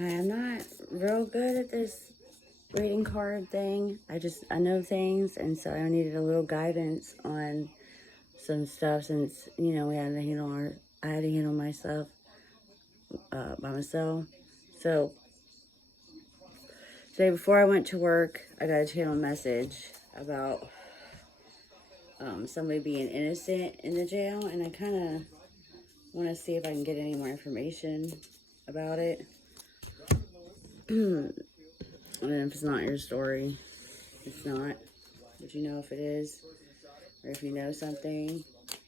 I'm not real good at this reading card thing. I know things, and so I needed a little guidance on some stuff since, you know, I had to handle myself by myself. So today before I went to work, I got a channel message about somebody being innocent in the jail, and I kind of want to see if I can get any more information about it. And then if it's not your story, it's not. But you know if it is, or if you know something,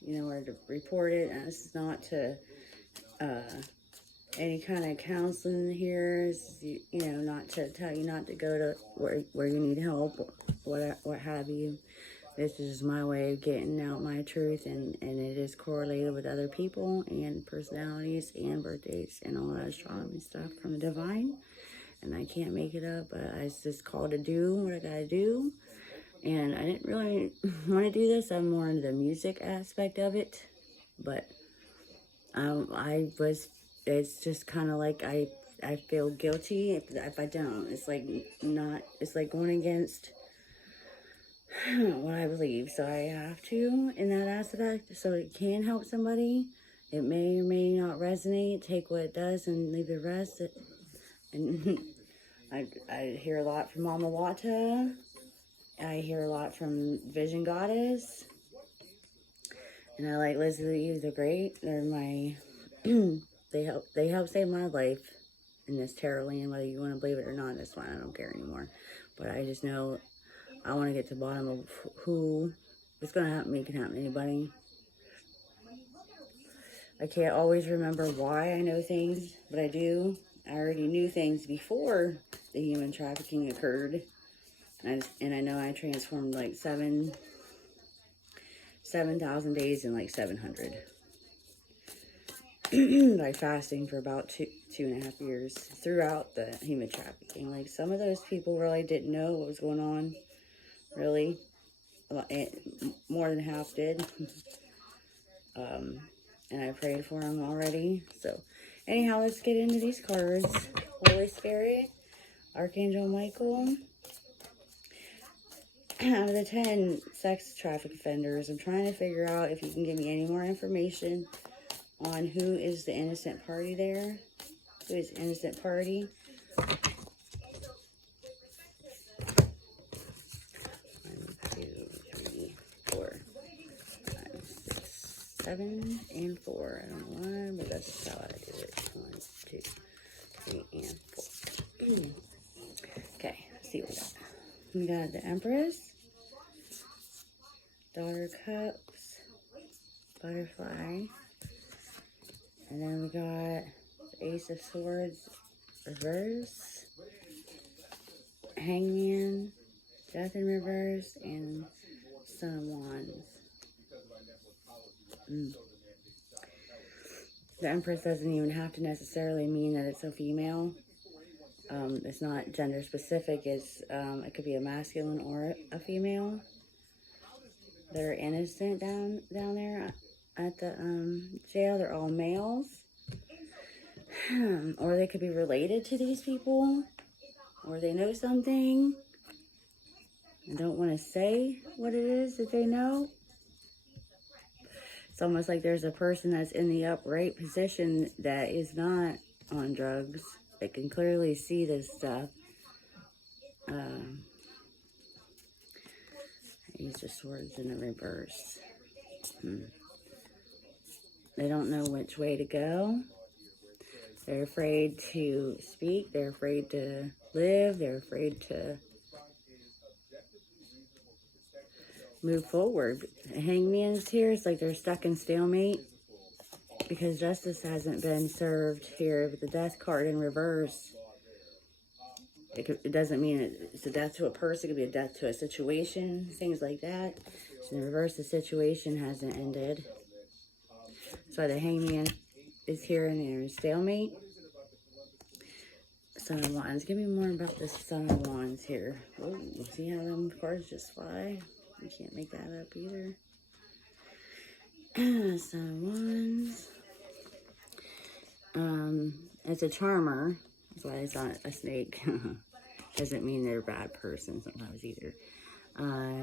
you know where to report it. And this is not to any kind of counseling here. You know, not to tell you not to go to where you need help, or what have you. This is my way of getting out my truth, and it is correlated with other people and personalities and birthdays and all that astronomy stuff from the divine. And I can't make it up, but I was just called to do what I gotta do. And I didn't really want to do this. I'm more into the music aspect of it. But it's just kind of like I feel guilty if I don't. It's like going against what I believe. So I have to in that aspect, so it can help somebody. It may or may not resonate. Take what it does and leave the rest. And I hear a lot from Mama Wata. I hear a lot from Vision Goddess. And I like Leslie. They're great. They're my they help save my life in this tarot land, whether you want to believe it or not. That's fine. I don't care anymore. But I just know I want to get to the bottom of who it's going to happen to me. It can happen to anybody. I can't always remember why I know things, but I do. I already knew things before the human trafficking occurred. And I know I transformed like 7,000 days in like 700. By fasting for about two and a half years throughout the human trafficking. Like, some of those people really didn't know what was going on. Really. More than half did. And I prayed for them already. So, anyhow, let's get into these cards. Holy Spirit, Archangel Michael. Out of the 10 sex traffic offenders, I'm trying to figure out if you can give me any more information on who is the innocent party there. Who is innocent party? 1, 2, 3, 4, 5, 6, 7, and 4. I don't know why, but that's how I do it. 1, 2, 3, and 4. Okay, let's see what we got. We got the Empress, Daughter of Cups, Butterfly, and then we got the Ace of Swords reverse, Hangman, Death in reverse, and Son of Wands. The Empress doesn't even have to necessarily mean that it's a female. It's not gender specific. It could be a masculine or a female. They're innocent down there at the jail. They're all males. Or they could be related to these people, or they know something and don't want to say what it is that they know. It's almost like there's a person that's in the upright position that is not on drugs. They can clearly see this stuff. Ace of Swords in the reverse. They don't know which way to go. They're afraid to speak. They're afraid to live. They're afraid to move forward. The Hangman's here. It's like they're stuck in stalemate because justice hasn't been served here with the Death card in reverse. It doesn't mean it's a death to a person. It could be a death to a situation, things like that. So in reverse, the situation hasn't ended. So the Hangman is here and they're in stalemate. Son of Wands. Give me more about this Son of Wands here. Oh, see how them cards just fly? You can't make that up either. Son of Wands. It's a charmer. That's why it's not a snake. Doesn't mean they're a bad person sometimes either.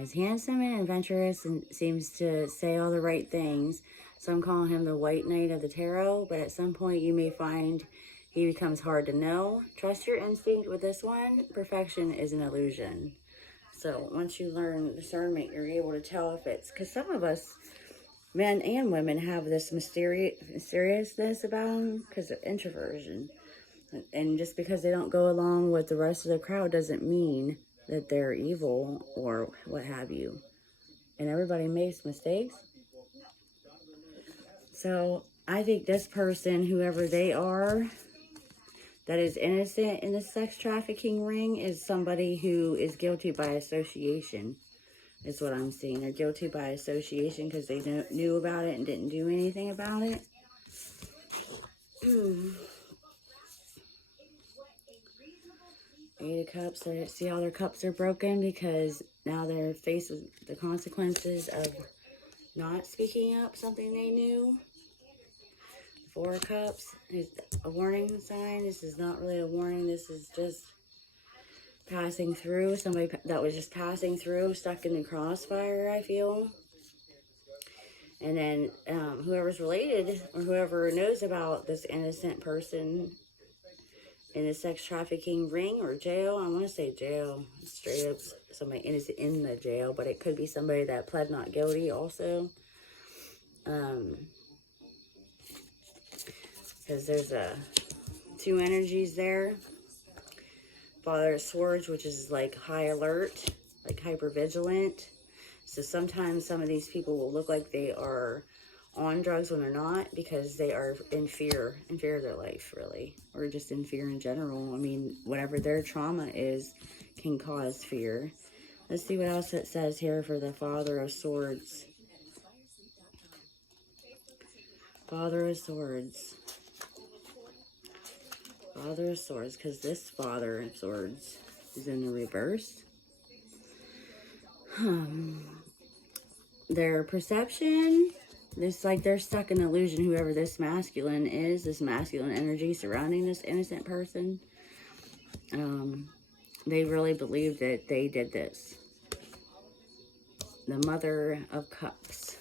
He's handsome and adventurous and seems to say all the right things. Some call him the White Knight of the Tarot, but at some point you may find he becomes hard to know. Trust your instinct with this one. Perfection is an illusion. So once you learn discernment, you're able to tell if it's, because some of us, men and women, have this mysteriousness about them because of introversion. And just because they don't go along with the rest of the crowd doesn't mean that they're evil or what have you. And everybody makes mistakes. So I think this person, whoever they are, that is innocent in the sex trafficking ring, is somebody who is guilty by association, is what I'm seeing. They're guilty by association because they knew about it and didn't do anything about it. Eight of Cups. See how their cups are broken because now they're faced with the consequences of not speaking up something they knew. Four of Cups is a warning sign. This is not really a warning. This is just passing through. Somebody that was just passing through, stuck in the crossfire, I feel. And then whoever's related or whoever knows about this innocent person in the sex trafficking ring or jail. I want to say jail. Straight up somebody innocent in the jail, but it could be somebody that pled not guilty also. Because there's two energies there. Father of Swords, which is like high alert, like hyper vigilant. So sometimes some of these people will look like they are on drugs when they're not, because they are in fear of their life, really, or just in fear in general. I mean, whatever their trauma is can cause fear. Let's see what else it says here for the Father of Swords. Father of Swords. Father of Swords, because this Father of Swords is in the reverse. Their perception, it's like they're stuck in illusion, whoever this masculine is, this masculine energy surrounding this innocent person. They really believe that they did this. The Mother of Cups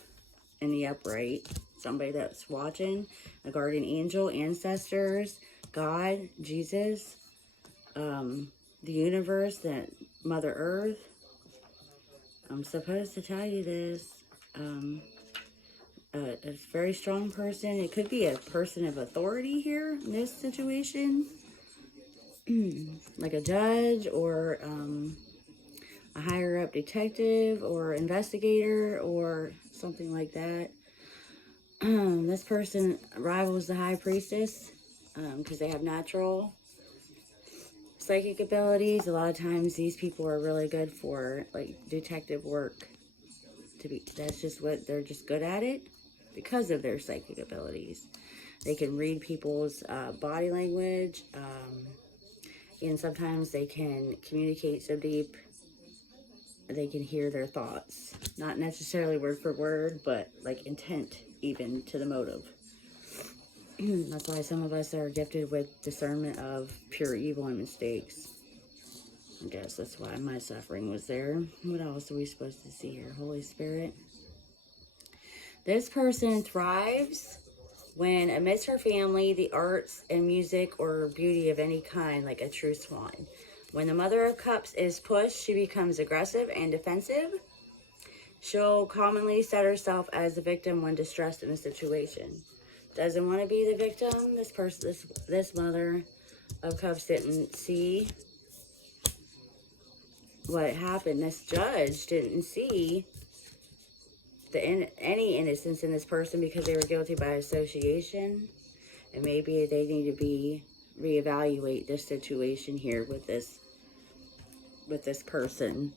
in the upright, somebody that's watching, a guardian angel, ancestors, God, Jesus, the universe, that Mother Earth. I'm supposed to tell you this. A very strong person. It could be a person of authority here in this situation. Like a judge or a higher up detective or investigator or something like that. This person rivals the High Priestess because they have natural psychic abilities. A lot of times these people are really good for like detective work. That's just what they're just good at it because of their psychic abilities. They can read people's body language, and sometimes they can communicate so deep they can hear their thoughts. Not necessarily word for word, but like intent even to the motive. That's why some of us are gifted with discernment of pure evil and mistakes. I guess that's why my suffering was there. What else are we supposed to see here? Holy Spirit. This person thrives when amidst her family, the arts and music or beauty of any kind, like a true swan. When the Mother of Cups is pushed, she becomes aggressive and defensive. She'll commonly set herself as the victim when distressed in a situation. Doesn't want to be the victim. This person, this Mother of Cups didn't see what happened. This judge didn't see any innocence in this person because they were guilty by association. And maybe they need to reevaluate this situation here with this person.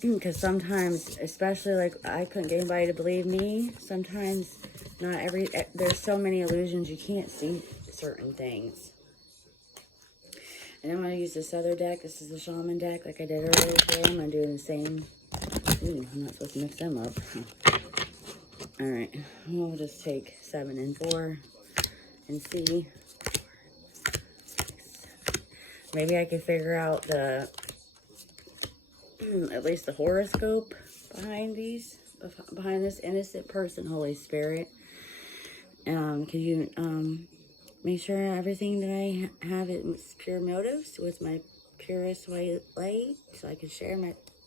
Because sometimes, especially like I couldn't get anybody to believe me, sometimes there's so many illusions you can't see certain things. And I'm going to use this other deck. This is the Shaman deck like I did earlier today. I'm going to do the same. Ooh, I'm not supposed to mix them up. Alright, we'll just take 7 and 4 and see. 4, 6, Maybe I could figure out the, at least the horoscope behind behind this innocent person, Holy Spirit. Could you, make sure everything that I have is pure motives with my purest white light, so I can share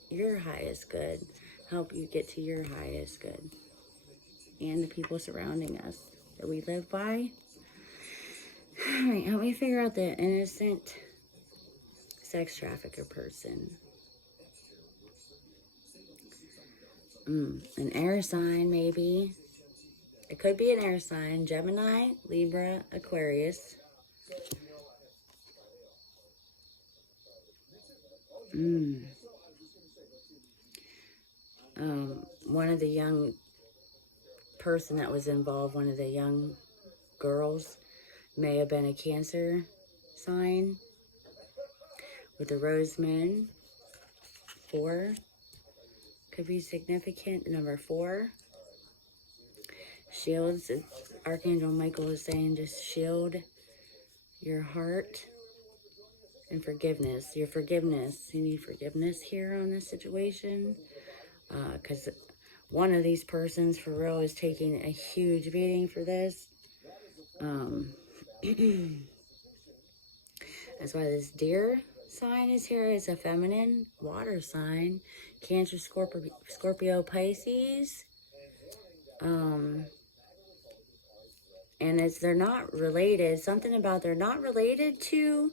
your highest good, help you get to your highest good, and the people surrounding us that we live by. All right, help me figure out the innocent sex trafficker person. An air sign, maybe. It could be an air sign. Gemini, Libra, Aquarius. One of the young person that was involved, one of the young girls, may have been a Cancer sign with the rose moon. 4 could be significant. Number 4. Shields. Archangel Michael is saying just shield your heart and forgiveness. Your forgiveness. You need forgiveness here on this situation. Because one of these persons for real is taking a huge beating for this. That's why this deer sign is here. It's a feminine water sign. Cancer, Scorpio, Pisces. And they're not related. Something about they're not related to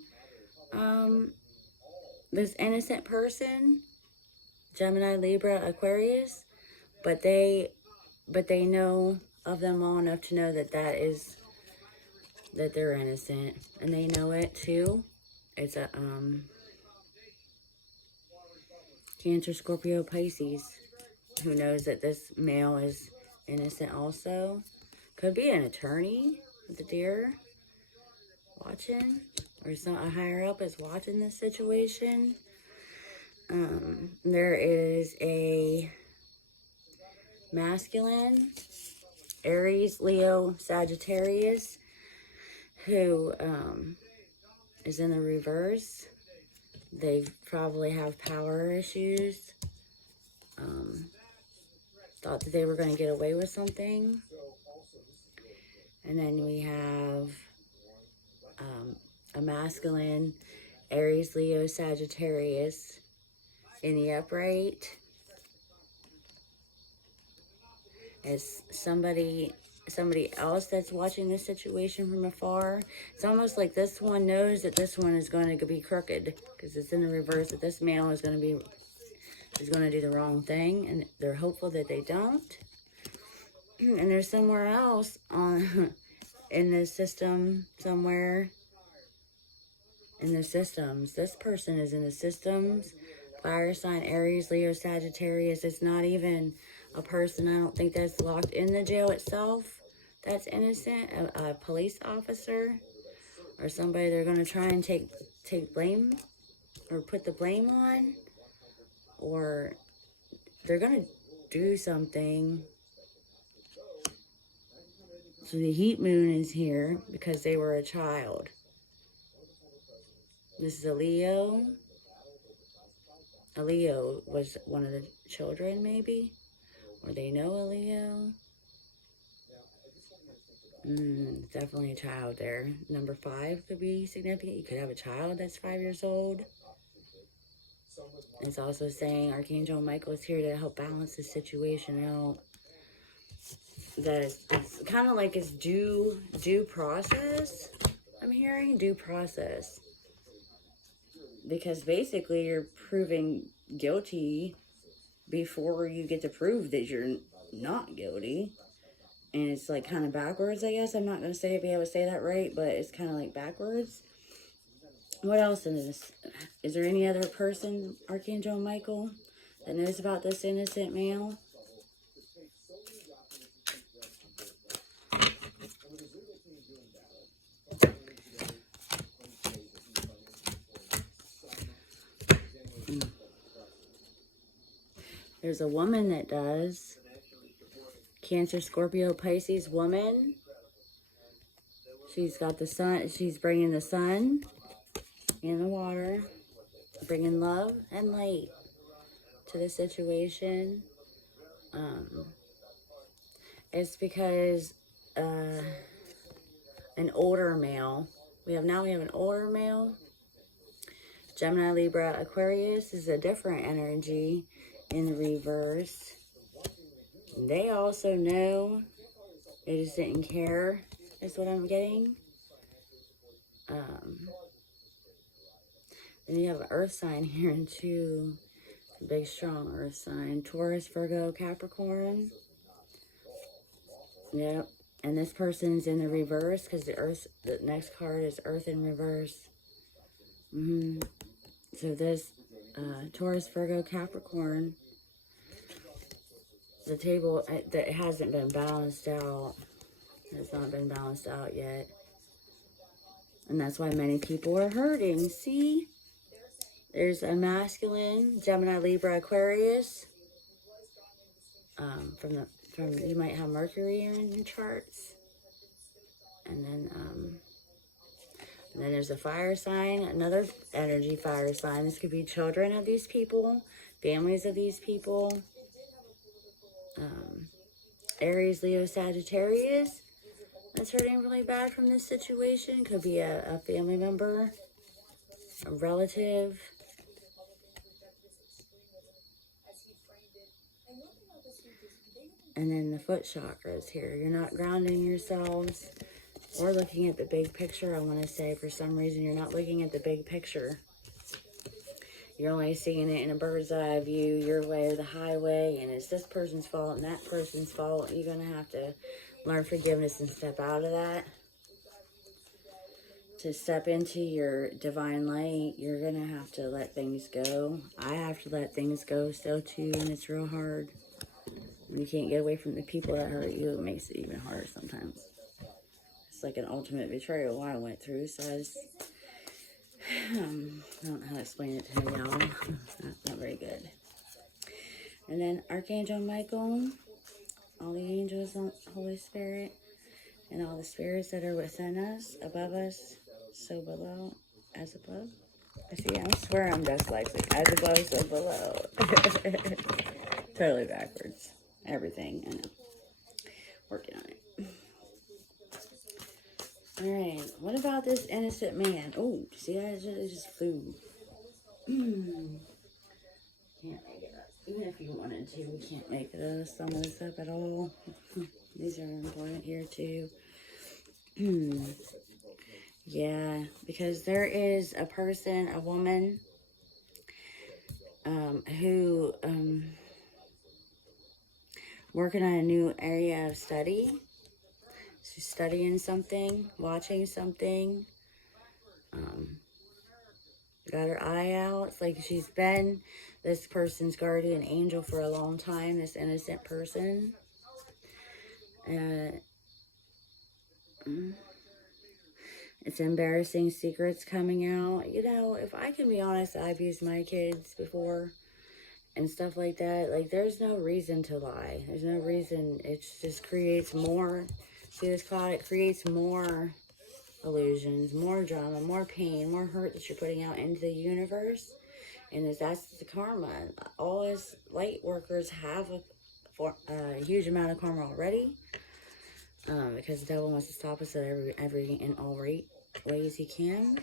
this innocent person, Gemini, Libra, Aquarius, but they know of them well enough to know that that they're innocent, and they know it too. It's a Cancer, Scorpio, Pisces, who knows that this male is innocent also. Could be an attorney with the deer watching, or a higher up is watching this situation. There is a masculine, Aries, Leo, Sagittarius, who is in the reverse. They probably have power issues. Thought that they were going to get away with something. And then we have a masculine, Aries, Leo, Sagittarius in the upright. As somebody else that's watching this situation from afar. It's almost like this one knows that this one is going to be crooked, because it's in the reverse, that this male is going to do the wrong thing, and they're hopeful that they don't. And there's somewhere else in this system, somewhere in the systems. This person is in the systems. Fire sign, Aries, Leo, Sagittarius. It's not even a person, I don't think, that's locked in the jail itself that's innocent. A police officer or somebody they're going to try and take blame or put the blame on, or they're going to do something. So the heat moon is here because they were a child. This is a Leo. A Leo was one of the children, maybe. Or they know a Leo. Definitely a child there. Number 5 could be significant. You could have a child that's 5 years old. It's also saying Archangel Michael is here to help balance the situation out. That it's kind of like it's due process. I'm hearing due process. Because basically you're proving guilty before you get to prove that you're not guilty. And it's like kind of backwards, I guess. I'm not going to be able to say that right, but it's kind of like backwards. What else in this? Is there any other person, Archangel Michael, that knows about this innocent male? There's a woman that does. Cancer, Scorpio, Pisces woman. She's got the sun. She's bringing the sun. in the water, bringing love and light to the situation. It's because an older male, we have an older male, Gemini, Libra, Aquarius is a different energy in the reverse. They also know, they just didn't care, is what I'm getting. Then you have an earth sign here too. A big strong earth sign. Taurus, Virgo, Capricorn. Yep. And this person's in the reverse because the next card is earth in reverse. So this Taurus, Virgo, Capricorn, the table that hasn't been balanced out. It's not been balanced out yet. And that's why many people are hurting. See? There's a masculine, Gemini, Libra, Aquarius. You might have Mercury in your charts. And then there's a fire sign, another energy fire sign. This could be children of these people, families of these people. Aries, Leo, Sagittarius. That's hurting really bad from this situation. Could be a family member, a relative. And then the foot chakras here. You're not grounding yourselves or looking at the big picture. I want to say for some reason you're not looking at the big picture. You're only seeing it in a bird's eye view, your way or the highway, and it's this person's fault and that person's fault. You're going to have to learn forgiveness and step out of that. To step into your divine light, you're going to have to let things go. I have to let things go still too, and it's real hard. When you can't get away from the people that hurt you, it makes it even harder sometimes. It's like an ultimate betrayal I went through, so I just... I don't know how to explain it to y'all. Not very good. And then Archangel Michael, all the angels, Holy Spirit, and all the spirits that are within us, above us, so below, as above. See, I swear I'm dyslexic. As above, so below. Totally backwards. Everything, I know. Working on it. Alright, what about this innocent man? Oh, see that? It just flew. Can't make it up. Even if you wanted to, we can't make some of this up at all. These are important here too. Yeah, because there is a person, a woman, who working on a new area of study. She's studying something, watching something. Got her eye out. It's like she's been this person's guardian angel for a long time, this innocent person. It's embarrassing secrets coming out. You know, if I can be honest, I've used my kids before and stuff like that. Like, there's no reason to lie. There's no reason. It just creates more. See this cloud? It creates more illusions, more drama, more pain, more hurt that you're putting out into the universe. And that's the karma. All us light workers have a huge amount of karma already. Because the devil wants to stop us at every in all ways he can.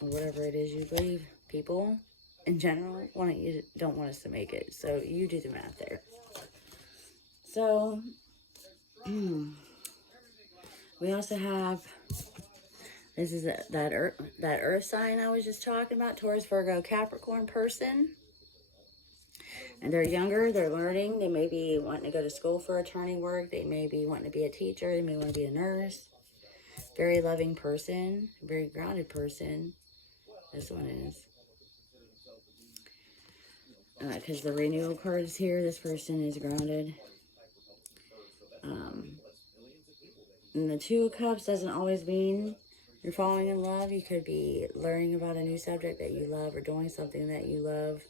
Or whatever it is you believe. People in general don't want us to make it. So you do the math there. So we also have, this is that earth sign I was just talking about, Taurus, Virgo, Capricorn person. And they're younger, they're learning, they may be wanting to go to school for attorney work, they may be wanting to be a teacher, they may want to be a nurse. Very loving person, very grounded person. This one is. Because the renewal card is here, this person is grounded. And the Two of Cups doesn't always mean you're falling in love. You could be learning about a new subject that you love or doing something that you love.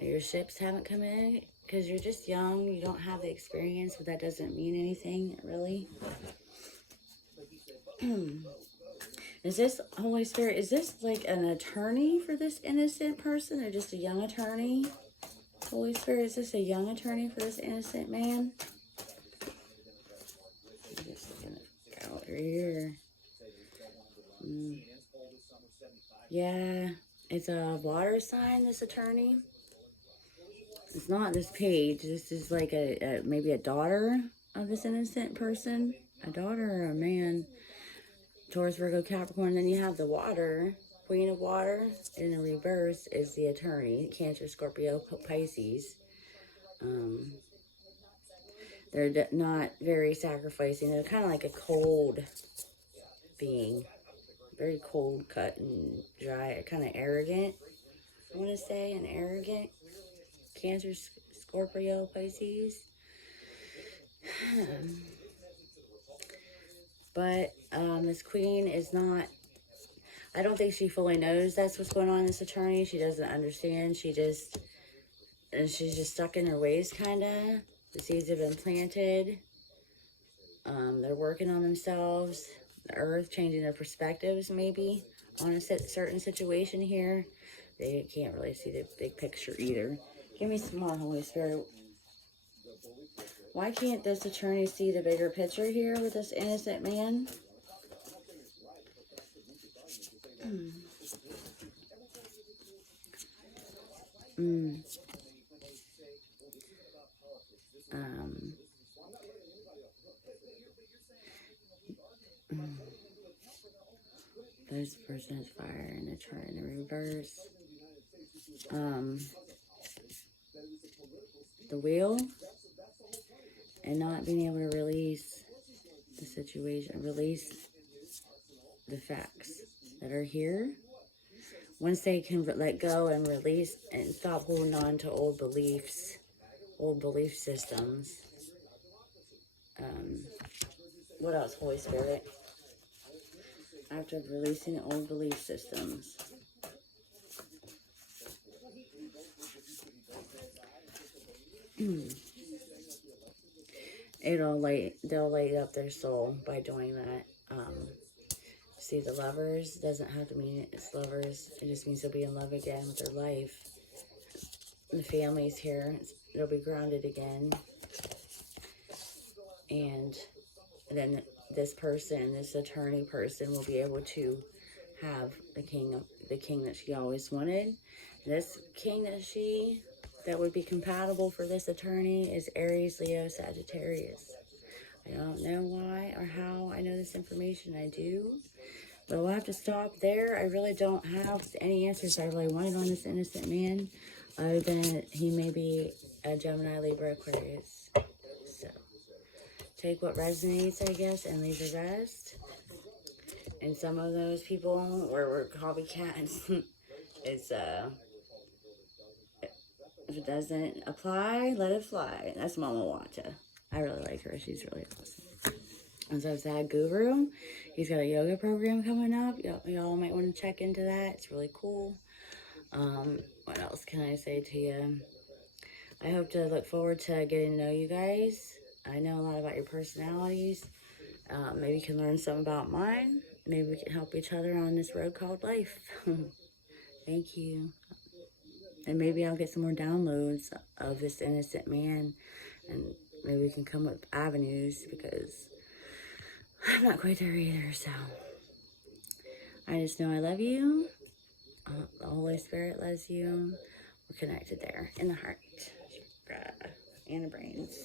Your ships haven't come in because you're just young. You don't have the experience, but that doesn't mean anything, really. Is this, Holy Spirit, is this like an attorney for this innocent person or just a young attorney? Holy Spirit, is this a young attorney for this innocent man? I'm just looking out here. Yeah, it's a water sign, this attorney. It's not this page. This is like maybe a daughter of this innocent person. A daughter or a man. Taurus, Virgo, Capricorn. Then you have the water. Queen of water. In the reverse is the attorney. Cancer, Scorpio, Pisces. They're not very sacrificing. They're kind of like a cold being. Very cold cut and dry. Kind of arrogant. I want to say an arrogant. Cancer, Scorpio, Pisces. But this queen is not, I don't think she fully knows that's what's going on in this attorney. She doesn't understand. She's just stuck in her ways, kind of. The seeds have been planted. They're working on themselves. The earth, changing their perspectives, maybe, on a certain situation here. They can't really see the big picture either. Give me some more, Holy Spirit. Why can't this attorney see the bigger picture here with this innocent man? There's the person's fire in the chart in the reverse. The wheel. And not being able to release the situation, release the facts that are here. Once they can let go and release and stop holding on to old beliefs, old belief systems. What else, Holy Spirit? After releasing old belief systems. They'll light up their soul by doing that. See, the lovers doesn't have to mean it's lovers. It just means they'll be in love again with their life. The family's here. They'll be grounded again. And then this person, this attorney person, will be able to have the king that she always wanted. This king that would be compatible for this attorney is Aries, Leo, Sagittarius. I don't know why or how I know this information. I do. But we'll have to stop there. I really don't have any answers I really wanted on this innocent man. Other than he may be a Gemini, Libra, Aquarius. So, take what resonates, I guess, and leave the rest. And some of those people were copycats. It's, if it doesn't apply, let it fly. That's Mama Wata. I really like her. She's really awesome. And so Sad Guru, he's got a yoga program coming up. Y'all might want to check into that. It's really cool. What else can I say to you? I hope to look forward to getting to know you guys. I know a lot about your personalities. Maybe you can learn something about mine. Maybe we can help each other on this road called life. Thank you. And maybe I'll get some more downloads of this innocent man. And maybe we can come up with avenues because I'm not quite there either. So I just know I love you. The Holy Spirit loves you. We're connected there in the heart and the brains.